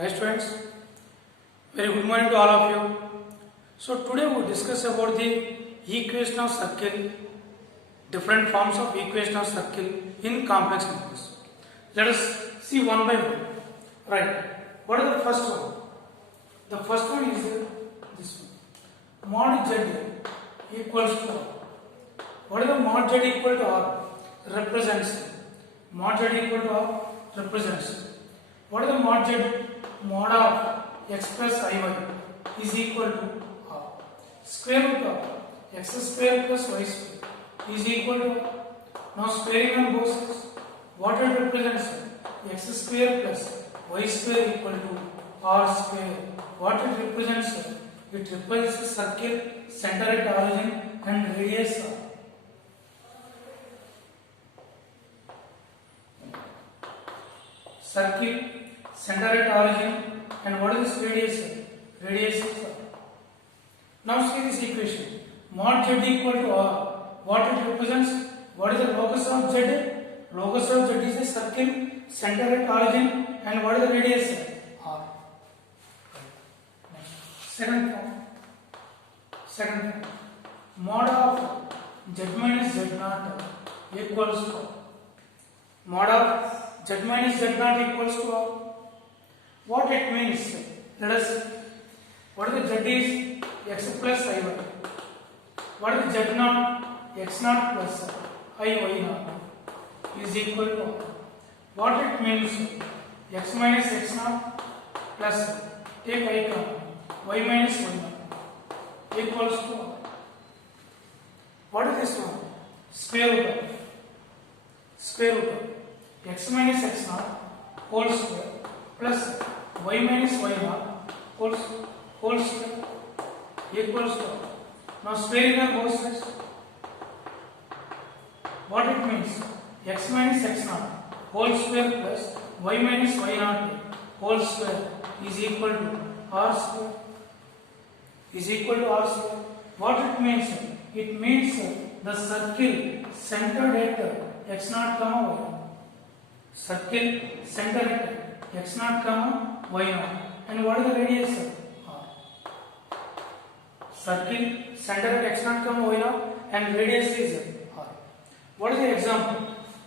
Right students, very good morning to all of you. So today we will discuss about the equation of circle, different forms of equation of circle in complex numbers. Let us see one by one. Right, what is the first one? The first one is this one. Mod z equals to r. What is the mod z equal to r? Represents. Mod z equal to r represents. What is the mod z? Mod of x plus iy is equal to r. Square root of x square plus y square is equal to r. Now squaring on both sides, what it represents? X square plus y square equal to r square. What it represents? It represents a circle, center at origin and radius r. Circle, center at origin, and what is this radius? Radius is r. Now see this equation. Mod z equal to r. What it represents? What is the locus of z? Locus of z is a circle, center at origin, and what is the radius? R. Second form. Mod of z minus z naught equals to mod of z minus z naught equals to r. What it means? Let us see. What is the z is? X plus iy. What is the z naught? X naught plus iy naught is equal to r. What it means? X minus x naught plus take I comma y minus y naught equals to r. What is this one? Square root of x minus x naught whole square plus y minus y naught whole square equals to r. Now squaring on both sides, what it means? X minus x naught whole square plus y minus y naught whole square is equal to r square. What it means? It means the circle centered at x naught comma y naught. Circle centered at x naught comma y naught. And what is the radius? R. Circle centered at x naught comma y naught and radius is r. What is the example?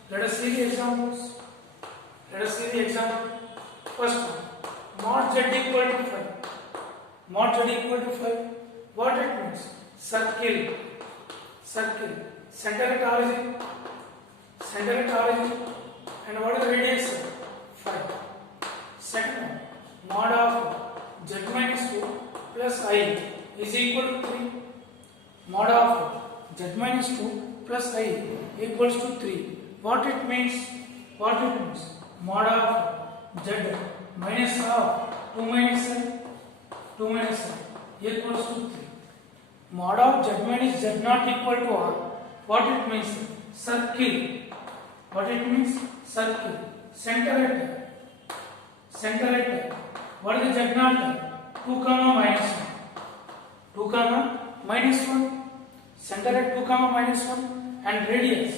Let us see the examples. First one, mod z equal to 5. Mod z equal to 5. What it means? Circle, center at origin, and what is the radius? 5. Second one, mod of z minus 2 plus I is equal to 3. Mod of z minus 2 plus I equals to 3. What it means? Mod of z minus of 2 minus I equals to 3. Mod of z minus z naught equal to r. What it means? Circle. Center at what is the z naught? 2 comma minus 1. 2 comma minus 1. Center at 2 comma minus 1 and radius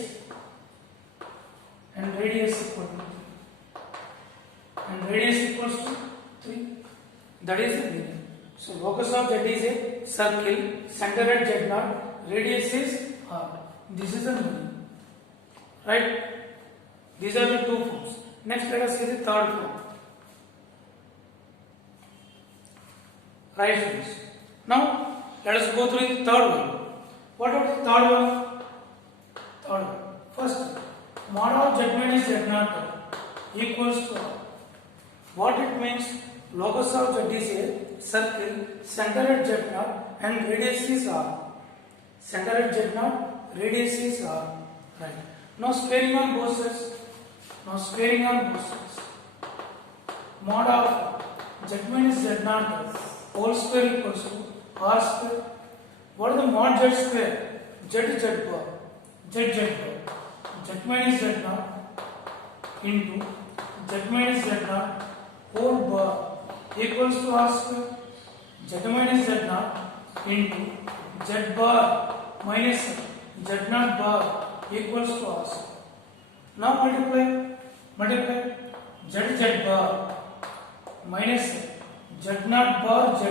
equal to 3. And radius equals to 3. That is the meaning. So locus of z is a circle, center at z naught, radius is r. This is the meaning. Right? These are the two forms. Next let us see the third form. Right friends. Now let us go through the third one. What about the third one? First, mod of z minus z naught equals to r. What it means? Locus of z is a circle, center at z naught and radius is r. Center at z naught, radius is r. Right. Now squaring on both sides. Mod of z minus z naught whole square equals to r square. What is the mod z square? Z bar. Z minus z naught into z minus z naught whole bar equals to r square. Z minus z naught into z bar minus z naught bar equals to r square. Now multiply z bar minus z naught bar z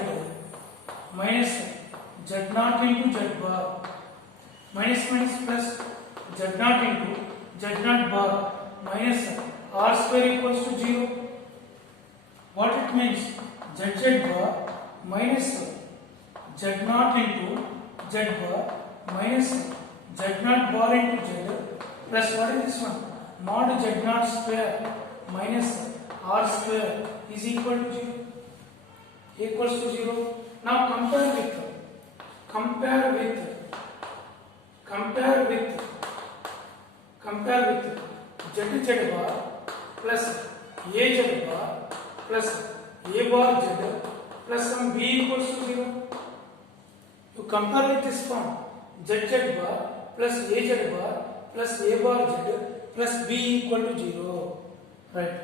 minus z naught into z bar minus minus plus z naught into z naught bar minus r square equals to 0. What it means? Z bar minus z naught into z bar minus z naught bar into z plus what is this one? Mod z naught square minus r square is equal to 0. Equals to 0. Now compare with z bar plus az bar plus a bar z plus some b equals to 0. You compare with this form z bar plus az bar plus a bar z plus b equal to 0. Right?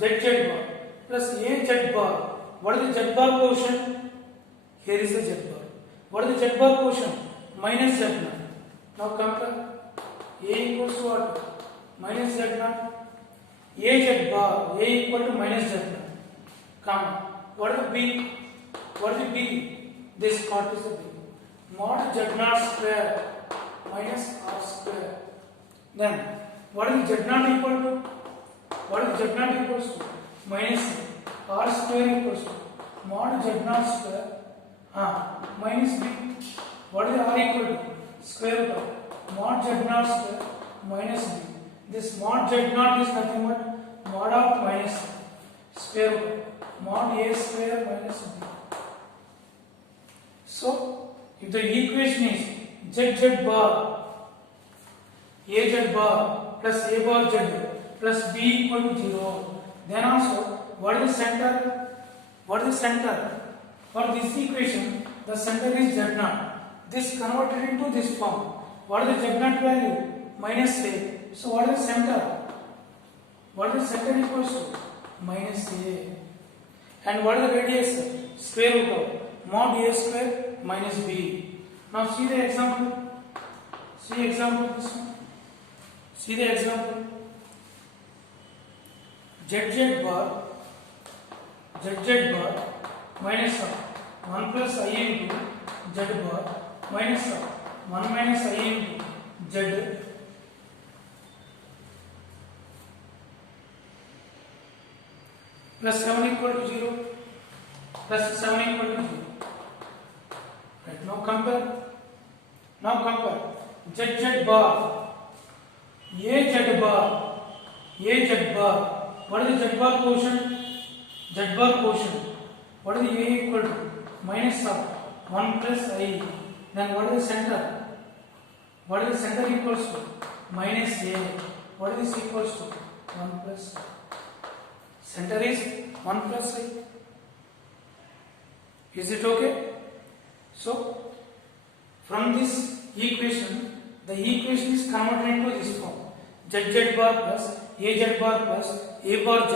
Z bar plus az bar. What is the z bar quotient? Here is the z bar. What is the z bar quotient? Minus z naught. Now compare. A equals to what? Minus z naught. Az bar. A equal to minus z naught. Comma. What is the b? What is the b? This part is the b. Mod z naught square minus r square. Then what is z naught equal to? What is z naught equals to? Minus r square equals to mod z naught square minus b. What is r equal to? Square root of mod z naught square minus b. This mod z naught is nothing but mod of minus square root of mod a square minus b. So, if the equation is z bar az bar plus a bar z plus b equal to 0, then also what is the center? What is the center? For this equation, the center is z naught. This converted into this form. What is the z naught value? Minus a. So what is the center? What is the center equals to? Minus a. And what is the radius? Square root of mod a square minus b. Now see the example. See example this one. See the example. Z bar minus 1 plus I into z bar minus 1 minus I into z plus 7 equal to 0 plus 7 equal to 0. Right, now compare z bar az bar. What is the z bar quotient? Z bar quotient. What is the a equal to? Minus of 1 plus I. Then what is the center? What is the center equals to? Minus a. What is this equals to? 1 plus I. Center is 1 plus I. Is it okay? So, from this equation, the equation is converted into this form. Z bar plus az bar plus a bar z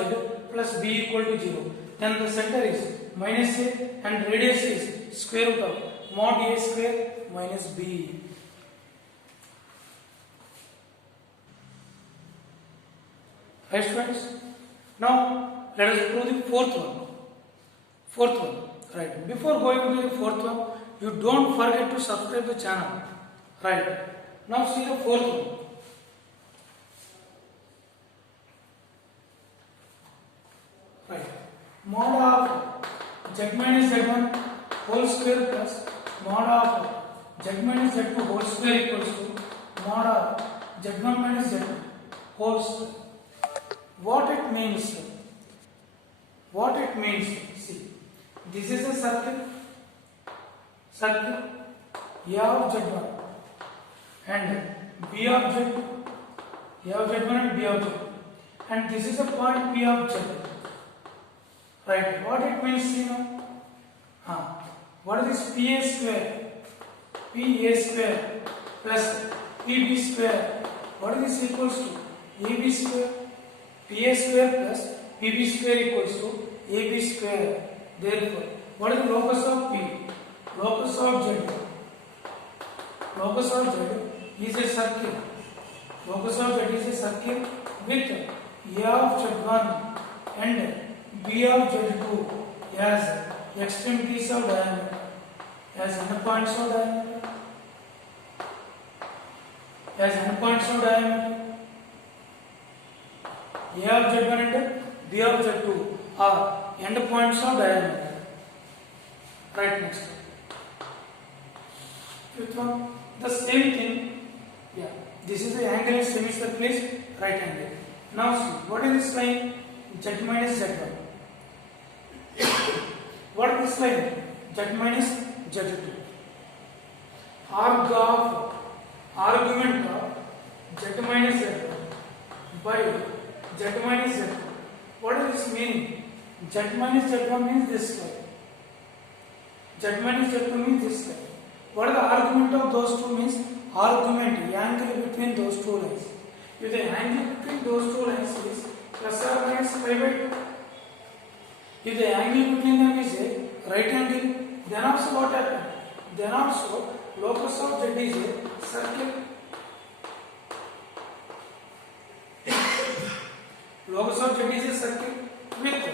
plus b equal to 0. Then the center is minus a and radius is square root of mod a square minus b. Right, friends? Now let us go to the fourth one. Right. Before going to the fourth one, you don't forget to subscribe the channel. Right. Now see the fourth one. Right. Mod of z minus z1 whole square plus mod of z minus z2 whole square equals to mod of z1 minus z2 whole square. What it means? See, this is a circle A of z1 and B of z2, A of z1 and B of z2, and this is a point P of z. Right, what it means, you know? What is this PA square plus PB square? What is this equals to? AB square. PA square plus PB square equals to AB square. Therefore, what is the locus of P? Locus of Z. Locus of Z is a circle. Locus of Z is a circle with A of Z1 and B of Z2 has extremities of diameter, has endpoints of diameter, has endpoints of diameter. A of Z1 and B of Z2 are endpoints of diameter. Right, next. Fifth one, the same thing. Yeah, this is the angle in semicircle is right angle. Now see, what is this line? Z minus Z1. What is this line? Z minus Z2. Argument of Z minus Z1 by Z minus Z2. What is this meaning? Z minus Z1 means this line. Z minus Z2 means this line. What is the argument of those two means? Argument, angle between those two lines. If the angle between those two lines is plus or minus pi by 2, if the angle between them is a right angle, then also what happens? Then also locus of Z is a circle. Locus of Z is a circle with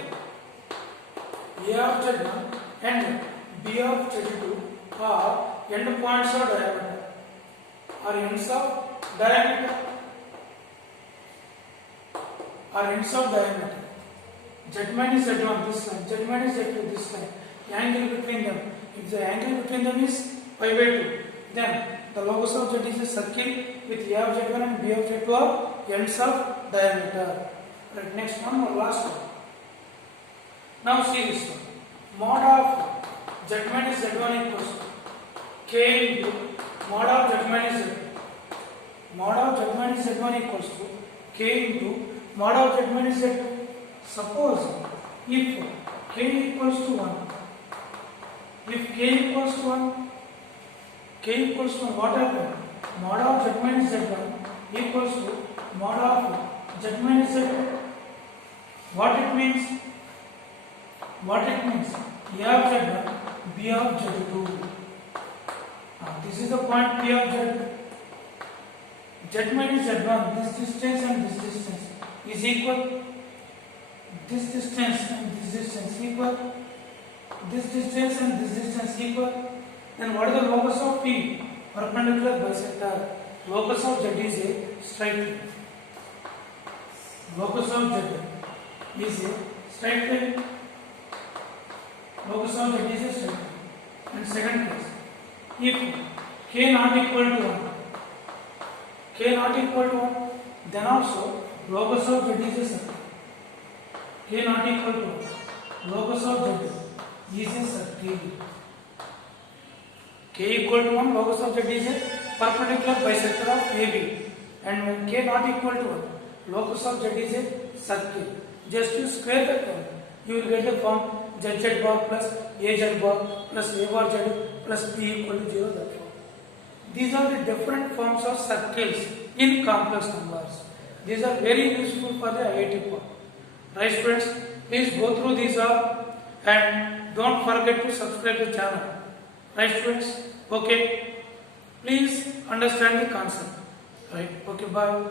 A of Z1 and B of Z2 are end points of diameter or ends of diameter or ends of diameter. Z minus Z1 this line, Z minus Z2 this line. Angle between them. If the angle between them is pi by 2, then the locus of Z is a circle with A of Z1 and B of Z2 are ends of diameter. Right, next one or last one. Now see this one. Mod of Z minus Z1 equals to K into mod of Z minus Z2. Mod of Z minus Z1 equals to K into mod of Z minus Z2. Suppose if K equals to 1, if K equals to 1, K equals to 1, what happens? Mod of Z minus Z1 equals to mod of Z minus Z2. What it means? What it means? A of Z1, B of Z2. Now this is the point P of Z2. Z minus Z1, this distance and this distance is equal. This distance and this distance equal. This distance and this distance equal. Then what is the locus of P? Perpendicular bisector. Locus of Z is a straight line. Locus of Z is a straight line. Locus of Z is a straight line. And second case, if K not equal to 1, K not equal to 1, then also locus of Z is a circle. K not equal to 1, locus of Z is a circle. K equal to 1, locus of Z is a perpendicular bisector of AB. And when K not equal to 1, locus of Z is a circle. Just to square that one, you will get the form ZZ bar plus AZ bar plus A bar Z plus P equal to 0. That form. These are the different forms of circles in complex numbers. These are very useful for the IIT part. Right, friends? Please go through these and don't forget to subscribe the channel. Right, friends? Okay. Please understand the concept. Right. Okay. Bye.